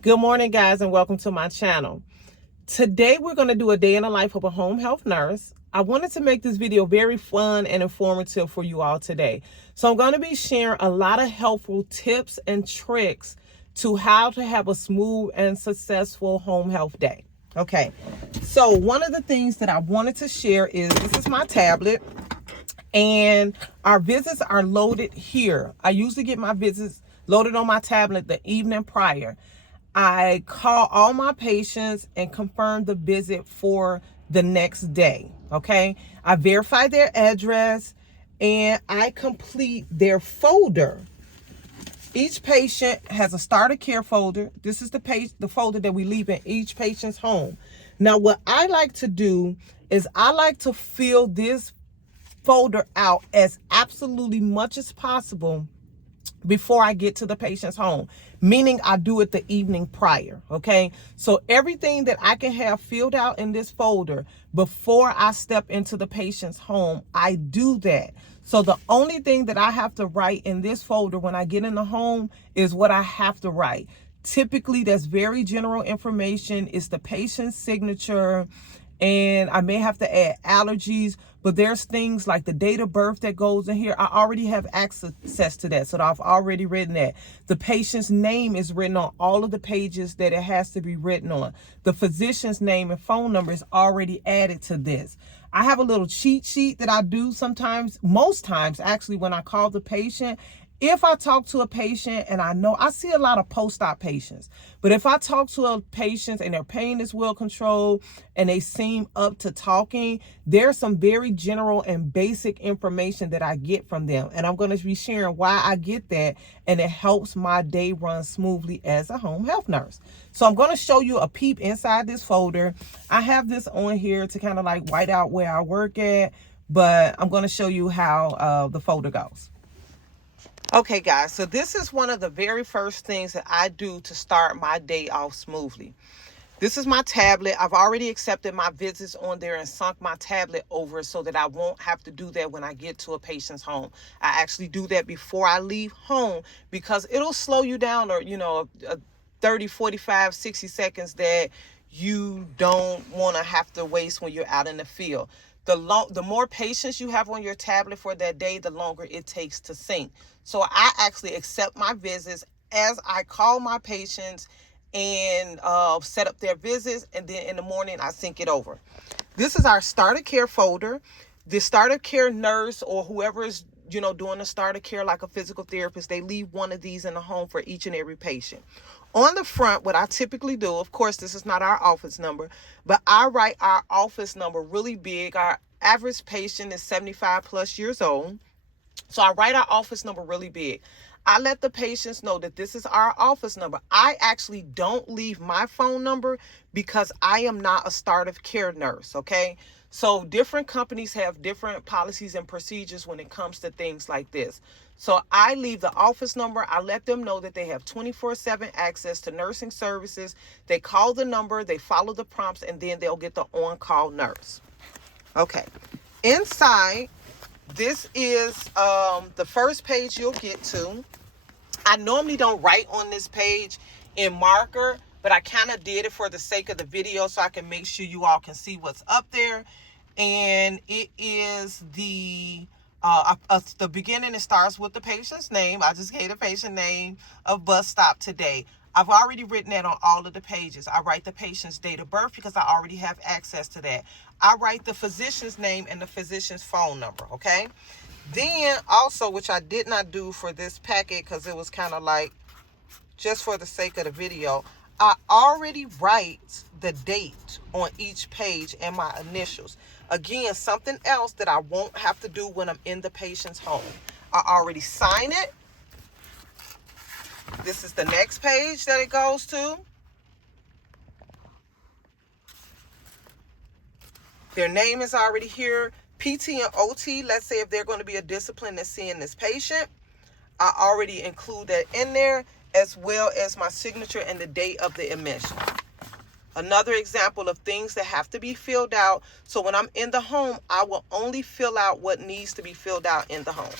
Good morning, guys, and welcome to my channel. Today, we're going to do a day in the life of a home health nurse. I wanted to make this video very fun and informative for you all today. So I'm going to be sharing a lot of helpful tips and tricks to how to have a smooth and successful home health day. Okay, so one of the things that I wanted to share is this is my tablet, and our visits are loaded here. I usually get my visits loaded on my tablet the evening prior. I call all my patients and confirm the visit for the next day. Okay, I verify their address and I complete their folder. Each patient has a starter care folder. This is the folder that we leave in each patient's home. Now, what I like to do is I like to fill this folder out as absolutely much as possible before I get to the patient's home, meaning I do it the evening prior. Okay, so everything that I can have filled out in this folder before I step into the patient's home, I do that. So the only thing that I have to write in this folder when I get in the home is what I have to write. Typically, that's very general information. It's the patient's signature, and I may have to add allergies, but there's things like the date of birth that goes in here. I already have access to that, so I've already written that. The patient's name is written on all of the pages that it has to be written on. The physician's name and phone number is already added to this. I have a little cheat sheet that I do sometimes, most times actually, when I call the patient. If I talk to a patient and I see a lot of post-op patients, but if I talk to a patient and their pain is well controlled and they seem up to talking, there's some very general and basic information that I get from them. And I'm going to be sharing why I get that, and it helps my day run smoothly as a home health nurse. So I'm going to show you a peep inside this folder. I have this on here to kind of like white out where I work at, but I'm going to show you how the folder goes. Okay, guys, so this is one of the very first things that I do to start my day off smoothly. This is my tablet. I've already accepted my visits on there and sunk my tablet over so that I won't have to do that when I get to a patient's home. I actually do that before I leave home because it'll slow you down, or, 30, 45, 60 seconds that you don't want to have to waste when you're out in the field. The more patience you have on your tablet for that day, the longer it takes to sync. So I actually accept my visits as I call my patients and set up their visits, and then in the morning I sync it over. This is our starter care folder. The starter care nurse or whoever is doing the starter care, like a physical therapist, they leave one of these in the home for each and every patient. On the front, what I typically do, of course, this is not our office number, but I write our office number really big. Our average patient is 75 plus years old. So I write our office number really big. I let the patients know that this is our office number. I actually don't leave my phone number because I am not a starter care nurse, okay? So different companies have different policies and procedures when it comes to things like this. So I leave the office number. I let them know that they have 24/7 access to nursing services. They call the number, they follow the prompts, and then they'll get the on-call nurse. Okay. Inside, this is the first page you'll get to. I normally don't write on this page in marker, but I kind of did it for the sake of the video so I can make sure you all can see what's up there. And it is the beginning. It starts with the patient's name. I just gave the patient name of bus stop today. I've already written that on all of the pages. I write the patient's date of birth because I already have access to that. I write the physician's name and the physician's phone number, okay? Then also, which I did not do for this packet because it was kind of like just for the sake of the video, I already write the date on each page and my initials. Again, something else that I won't have to do when I'm in the patient's home. I already sign it. This is the next page that it goes to. Their name is already here. PT and OT, let's say if they're going to be a discipline that's seeing this patient, I already include that in there, as well as my signature and the date of the admission. Another example of things that have to be filled out. So when I'm in the home, I will only fill out what needs to be filled out in the home.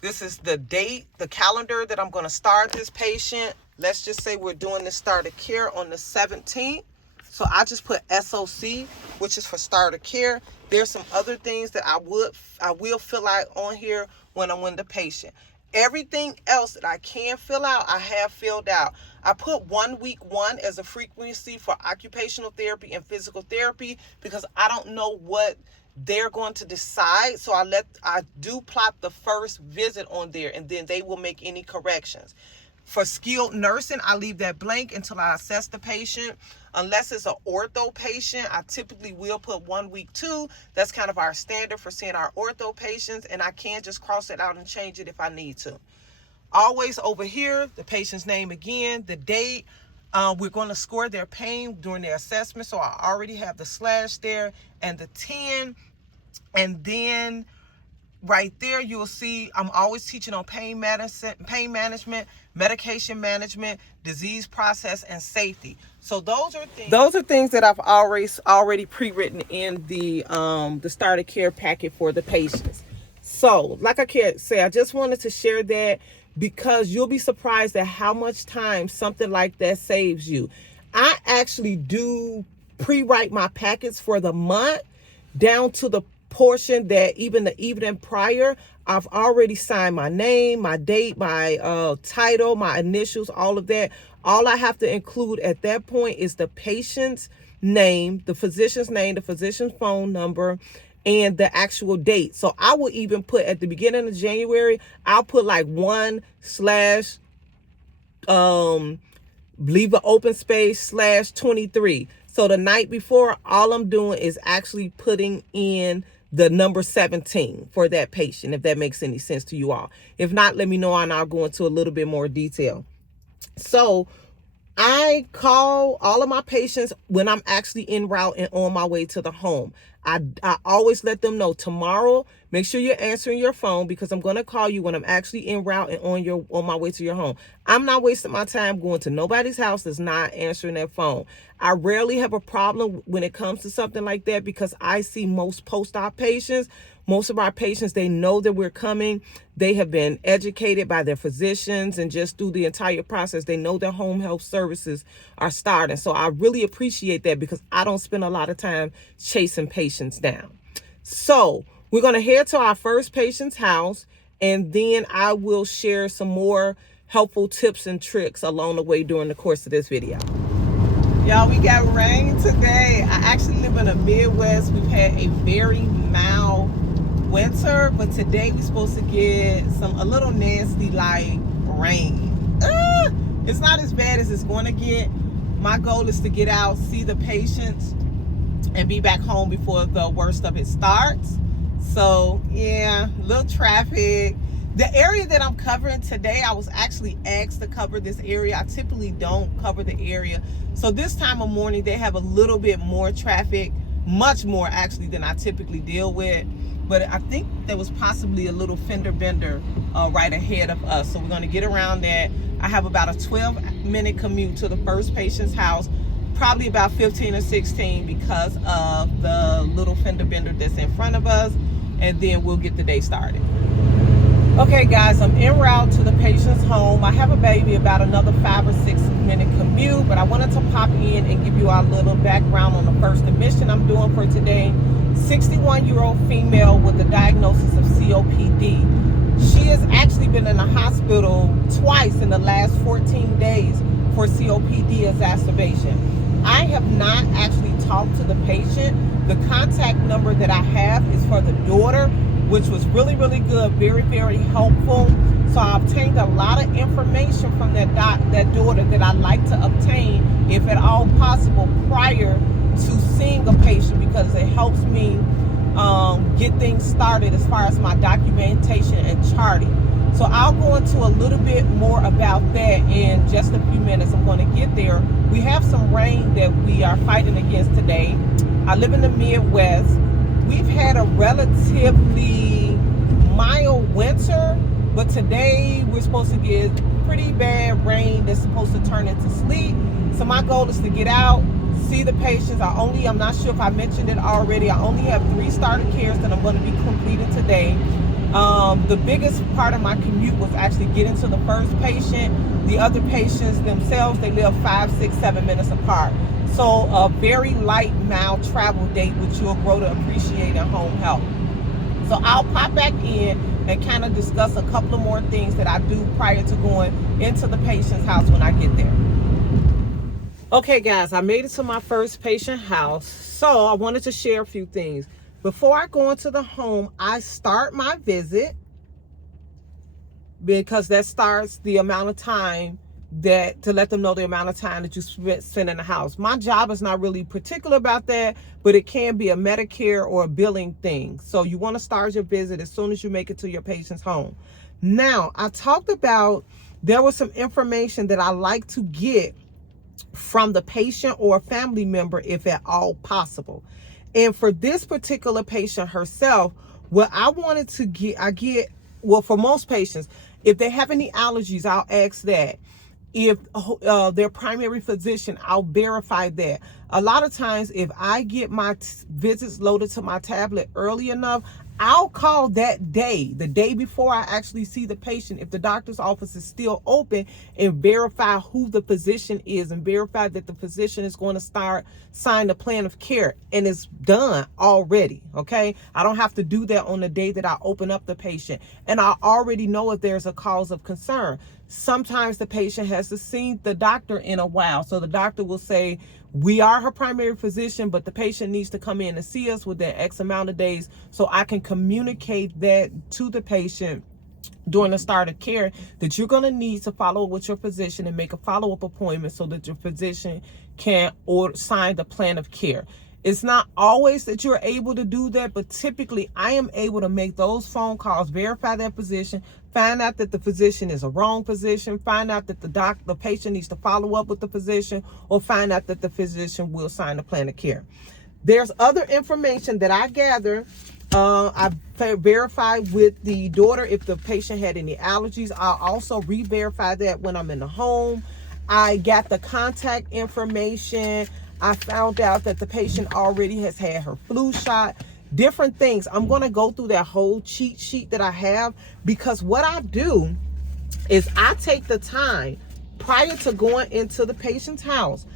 This is the date, the calendar that I'm going to start this patient. Let's just say we're doing this start of care on the 17th. So I just put SOC, which is for start of care. There's some other things that I will fill out on here when I'm with the patient. Everything else that I can fill out, I have filled out. I put 1 week 1 as a frequency for occupational therapy and physical therapy because I don't know what they're going to decide. So I do plot the first visit on there, and then they will make any corrections. For skilled nursing, I leave that blank until I assess the patient. Unless it's an ortho patient, I typically will put 1 week 2. That's kind of our standard for seeing our ortho patients, and I can just cross it out and change it if I need to. Always over here, the patient's name again, the date. We're going to score their pain during their assessment, so I already have the slash there and the 10. And then right there, you'll see I'm always teaching on pain management, medication management, disease process, and safety. So those are things that I've already pre-written in the starter care packet for the patients. So like I said, I just wanted to share that because you'll be surprised at how much time something like that saves you. I actually do pre-write my packets for the month down to the portion that even the evening prior, I've already signed my name, my date, my title, my initials, all of that. All I have to include at that point is the patient's name, the physician's name, the physician's phone number, and the actual date. So I will even put at the beginning of January, I'll put like 1/ leave an open space /23. So the night before, all I'm doing is actually putting in the number 17 for that patient, if that makes any sense to you all. If not, let me know and I'll go into a little bit more detail. So I call all of my patients when I'm actually en route and on my way to the home. I always let them know tomorrow, make sure you're answering your phone because I'm going to call you when I'm actually en route and on my way to your home. I'm not wasting my time going to nobody's house that's not answering their phone. I rarely have a problem when it comes to something like that because I see most post-op patients. Most of our patients, they know that we're coming. They have been educated by their physicians, and just through the entire process, they know their home health services are starting. So I really appreciate that because I don't spend a lot of time chasing patients down. So we're going to head to our first patient's house, and then I will share some more helpful tips and tricks along the way during the course of this video. Y'all, we got rain today. I actually live in the Midwest. We've had a very mild winter, but today we're supposed to get a little nasty like rain. It's not as bad as it's going to get. My goal is to get out, see the patients, and be back home before the worst of it starts. So yeah, little traffic. The area that I'm covering today, I was actually asked to cover this area. I typically don't cover the area. So this time of morning, they have a little bit more traffic, much more actually than I typically deal with. But I think there was possibly a little fender bender right ahead of us. So we're going to get around that. I have about a 12-minute commute to the first patient's house, probably about 15 or 16 because of the little fender bender that's in front of us. And then we'll get the day started. Okay, guys, I'm en route to the patient's home. I have a baby about another 5 or 6 minute commute, but I wanted to pop in and give you a little background on the first admission I'm doing for today. 61-year-old female with a diagnosis of COPD. She has actually been in the hospital twice in the last 14 days for COPD exacerbation. I have not actually talked to the patient. The contact number that I have is for the daughter, which was really, really good, very, very helpful. So I obtained a lot of information from that daughter that I like to obtain, if at all possible, prior to seeing a patient, because it helps me get things started as far as my documentation and charting. So I'll go into a little bit more about that in just a few minutes. I'm going to get there. We have some rain that we are fighting against today. I live in the Midwest. We've had a relatively mild winter, but today we're supposed to get pretty bad rain that's supposed to turn into sleet. So my goal is to get out, see the patients. I'm not sure if I mentioned it already, I only have 3 starter cares that I'm going to be completing today. The biggest part of my commute was actually getting to the first patient. The other patients themselves, they live 5, 6, 7 minutes apart. So a very light, mild travel date, which you'll grow to appreciate in home health. So I'll pop back in and kind of discuss a couple of more things that I do prior to going into the patient's house when I get there. Okay guys, I made it to my first patient house. So I wanted to share a few things. Before I go into the home, I start my visit because that starts the amount of time to let them know the amount of time that you spend in the house. My job is not really particular about that, but it can be a Medicare or a billing thing. So you want to start your visit as soon as you make it to your patient's home. Now, I talked about there was some information that I like to get from the patient or a family member if at all possible. And for this particular patient herself, what I wanted to get, well, for most patients, if they have any allergies, I'll ask that. If their primary physician, I'll verify that. A lot of times, if I get my visits loaded to my tablet early enough, I'll call that day, the day before I actually see the patient, if the doctor's office is still open, and verify who the physician is and verify that the physician is going to sign the plan of care, and it's done already, okay? I don't have to do that on the day that I open up the patient, and I already know if there's a cause of concern. Sometimes the patient hasn't seen the doctor in a while, so the doctor will say, we are her primary physician, but the patient needs to come in and see us within X amount of days, so I can communicate that to the patient during the start of care, that you're going to need to follow up with your physician and make a follow-up appointment so that your physician can sign the plan of care. It's not always that you're able to do that, but typically I am able to make those phone calls, verify that physician, find out that the physician is a wrong physician, find out that the patient needs to follow up with the physician, or find out that the physician will sign the plan of care. There's other information that I gather. I verify with the daughter if the patient had any allergies. I'll also re-verify that when I'm in the home. I got the contact information. I found out that the patient already has had her flu shot, different things. I'm going to go through that whole cheat sheet that I have, because what I do is I take the time prior to going into the patient's house.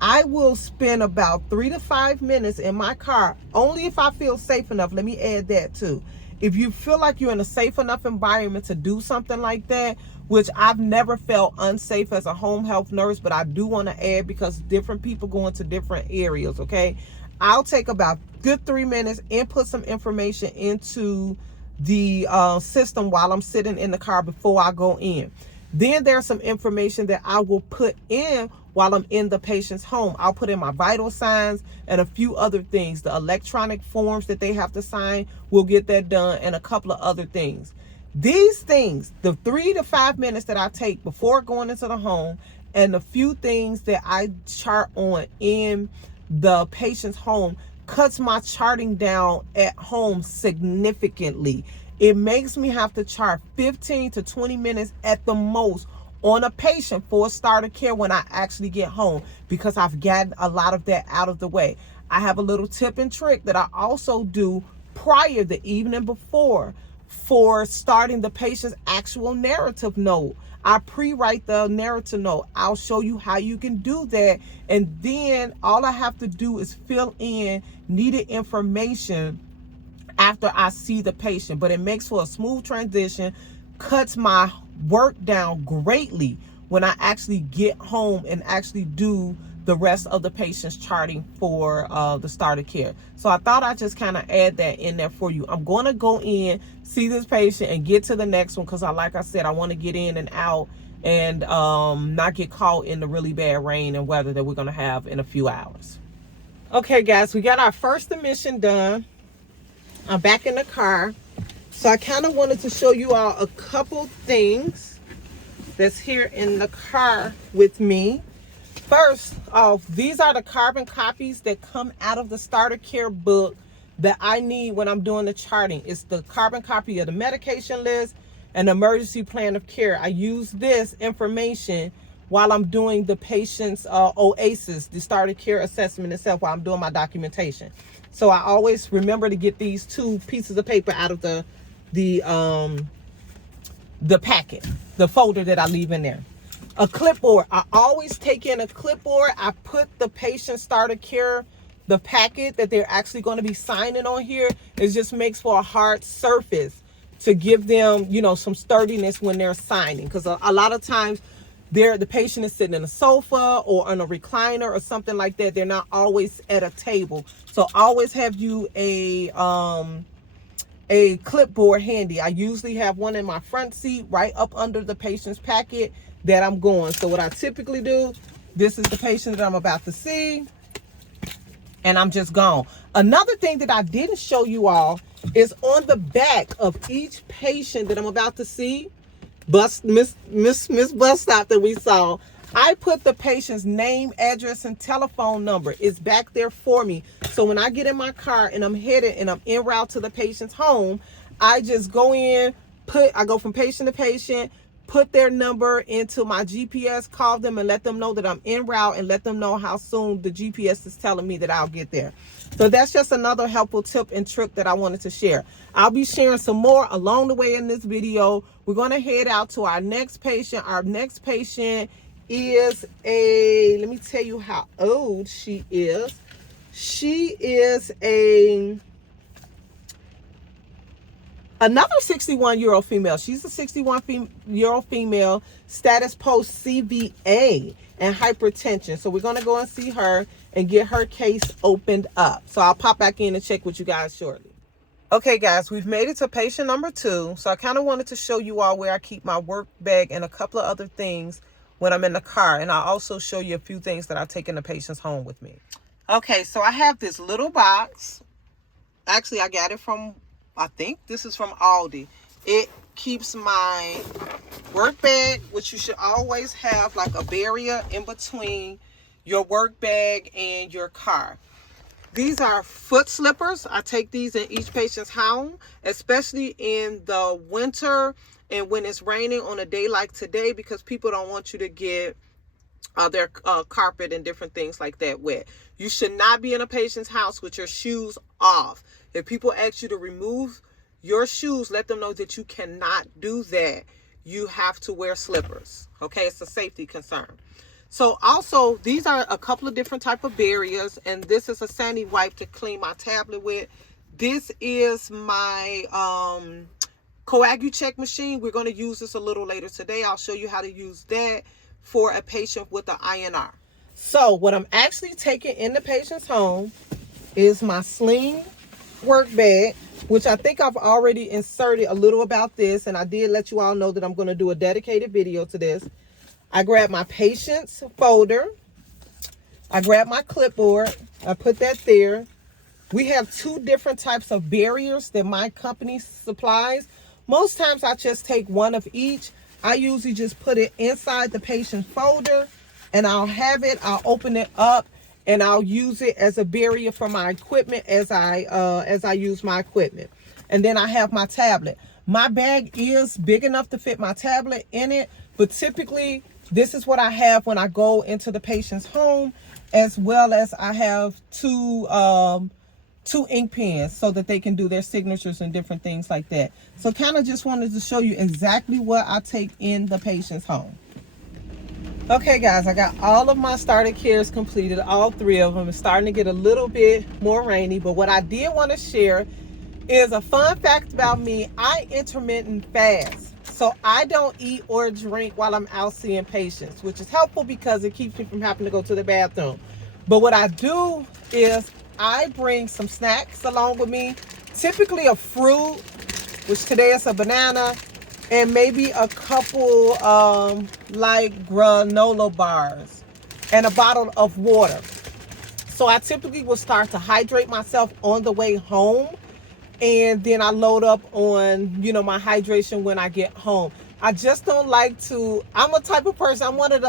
I will spend about 3 to 5 minutes in my car, only if I feel safe enough. Let me add that too. If you feel like you're in a safe enough environment to do something like that, which I've never felt unsafe as a home health nurse, but I do want to add because different people go into different areas, okay? I'll take about good 3 minutes and put some information into the system while I'm sitting in the car before I go in. Then there's some information that I will put in while I'm in the patient's home. I'll put in my vital signs and a few other things. The electronic forms that they have to sign, we'll get that done, and a couple of other things. These things, the 3 to 5 minutes that I take before going into the home, and the few things that I chart on in the patient's home, cuts my charting down at home significantly. It makes me have to chart 15 to 20 minutes at the most on a patient for a starter care when I actually get home, because I've gotten a lot of that out of the way. I have a little tip and trick that I also do prior, the evening before, for starting the patient's actual narrative note. I pre-write the narrative note. I'll show you how you can do that, and then all I have to do is fill in needed information after I see the patient. But it makes for a smooth transition, cuts my work down greatly when I actually get home and actually do the rest of the patient's charting for the starter care. So I thought I'd just kind of add that in there for you. I'm going to go in, see this patient, and get to the next one, because like I said, I want to get in and out and not get caught in the really bad rain and weather that we're going to have in a few hours. Okay guys, we got our first admission done. I'm back in the car. So I kind of wanted to show you all a couple things that's here in the car with me. First off, these are the carbon copies that come out of the starter care book that I need when I'm doing the charting. It's the carbon copy of the medication list and emergency plan of care. I use this information while I'm doing the patient's OASIS, the starter care assessment itself, while I'm doing my documentation. So I always remember to get these 2 pieces of paper out of the packet, the folder that I leave in there. A clipboard. I always take in a clipboard. I put the patient starter care, the packet that they're actually going to be signing on here. It just makes for a hard surface to give them, you know, some sturdiness when they're signing. Because a lot of times the patient is sitting in a sofa or on a recliner or something like that. They're not always at a table. So always have you a clipboard handy. I usually have one in my front seat right up under the patient's packet that I'm going. So what I typically do, this is the patient that I'm about to see, and I'm just gone. Another thing that I didn't show you all is on the back of each patient that I'm about to see, Miss Bus Stop that we saw, I put the patient's name, address, and telephone number. It's back there for me. So when I get in my car and I'm headed and I'm en route to the patient's home, I just go in, I go from patient to patient, put their number into my GPS, call them and let them know that I'm en route, and let them know how soon the GPS is telling me that I'll get there. So that's just another helpful tip and trick that I wanted to share. I'll be sharing some more along the way in this video. We're going to head out to our next patient. Our next patient is let me tell you how old she is. She is another 61-year-old female. She's a 61-year-old female, status post CVA and hypertension. So we're going to go and see her and get her case opened up. So I'll pop back in and check with you guys shortly. Okay, guys, we've made it to patient number 2. So I kind of wanted to show you all where I keep my work bag and a couple of other things when I'm in the car. And I'll also show you a few things that I've taken the patients home with me. Okay, so I have this little box. Actually, I got it from, I think this is from Aldi. It keeps my work bag, which you should always have like a barrier in between your work bag and your car. These are foot slippers. I take these in each patient's home, especially in the winter and when it's raining on a day like today, because people don't want you to get their carpet and different things like that wet. You should not be in a patient's house with your shoes off. If people ask you to remove your shoes, let them know that you cannot do that. You have to wear slippers. Okay, it's a safety concern. So also, these are a couple of different type of barriers, and this is a sandy wipe to clean my tablet with. This is my CoaguCheck machine. We're going to use this a little later today. I'll show you how to use that for a patient with an INR. So what I'm actually taking in the patient's home is my sling work bag, which I think I've already inserted a little about this, and I did let you all know that I'm going to do a dedicated video to this. I grab my patient's folder. I grab my clipboard. I put that there. We have 2 different types of barriers that my company supplies. Most times I just take one of each. I usually just put it inside the patient's folder, and I'll open it up, and I'll use it as a barrier for my equipment as I use my equipment. And then I have my tablet. My bag is big enough to fit my tablet in it, but typically this is what I have when I go into the patient's home, as well as I have two ink pens so that they can do their signatures and different things like that. So kind of just wanted to show you exactly what I take in the patient's home. Okay, guys, I got all of my starter cares completed, all 3 of them. It's starting to get a little bit more rainy, but what I did want to share is a fun fact about me. I intermittent fast. So I don't eat or drink while I'm out seeing patients, which is helpful because it keeps me from having to go to the bathroom. But what I do is I bring some snacks along with me, typically a fruit, which today is a banana, and maybe a couple like granola bars and a bottle of water. So I typically will start to hydrate myself on the way home, and then I load up on, you know, my hydration when I get home. I just don't like to, I'm a type of person, I'm one of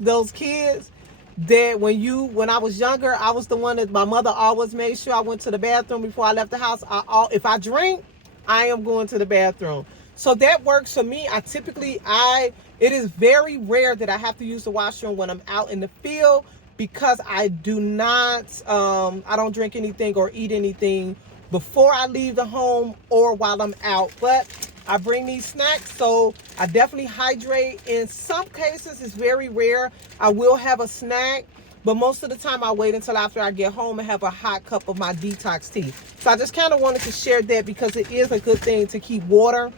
those kids that when I was younger, I was the one that my mother always made sure I went to the bathroom before I left the house. If I drink, I am going to the bathroom. So that works for me. It is very rare that I have to use the washroom when I'm out in the field, because I don't drink anything or eat anything before I leave the home or while I'm out. But I bring these snacks, so I definitely hydrate. In some cases, it's very rare, I will have a snack, but most of the time I wait until after I get home and have a hot cup of my detox tea. So I just kind of wanted to share that because it is a good thing to keep water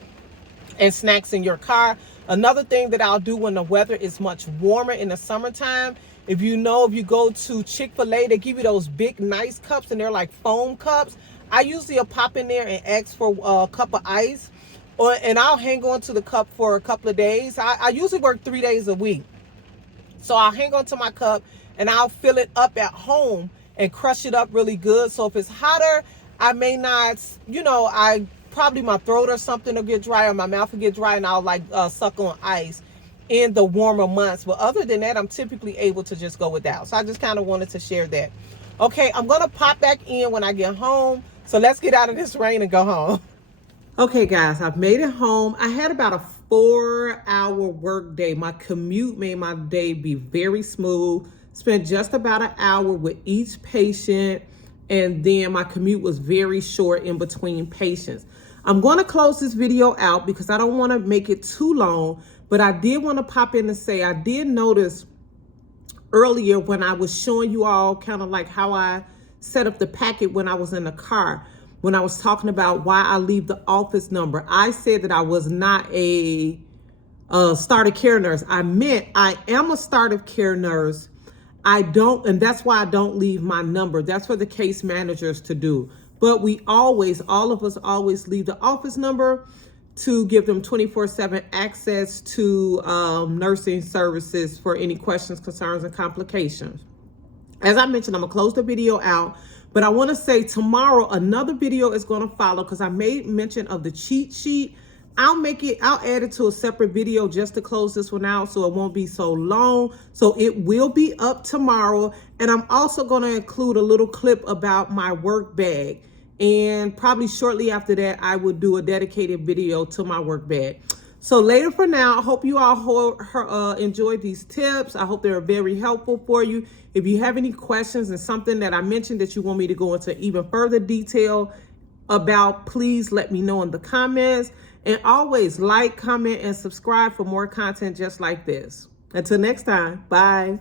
and snacks in your car. Another thing that I'll do when the weather is much warmer in the summertime, if you go to Chick-fil-A, they give you those big nice cups and they're like foam cups. I usually will pop in there and ask for a cup of ice, and I'll hang on to the cup for a couple of days. I usually work 3 days a week. So I'll hang on to my cup and I'll fill it up at home and crush it up really good. So if it's hotter, I may not, probably my throat or something will get dry or my mouth will get dry, and I'll suck on ice in the warmer months. But other than that, I'm typically able to just go without. So I just kind of wanted to share that. Okay, I'm going to pop back in when I get home. So let's get out of this rain and go home. Okay, guys, I've made it home. I had about a 4-hour work day. My commute made my day be very smooth. Spent just about an hour with each patient, and then my commute was very short in between patients. I'm going to close this video out because I don't want to make it too long, but I did want to pop in and say I did notice earlier when I was showing you all kind of like how I set up the packet when I was in the car, when I was talking about why I leave the office number. I said that I was not a starter care nurse. I meant I am a starter care nurse. And that's why I don't leave my number. That's for the case managers to do. But all of us always leave the office number to give them 24/7 access to nursing services for any questions, concerns, and complications. As I mentioned, I'm gonna close the video out, but I wanna say tomorrow, another video is gonna follow because I made mention of the cheat sheet. I'll add it to a separate video just to close this one out so it won't be so long. So it will be up tomorrow. And I'm also gonna include a little clip about my work bag. And probably shortly after that, I will do a dedicated video to my work bag. So later for now, I hope you all enjoyed these tips. I hope they're very helpful for you. If you have any questions and something that I mentioned that you want me to go into even further detail about, please let me know in the comments. And always like, comment, and subscribe for more content just like this. Until next time, bye.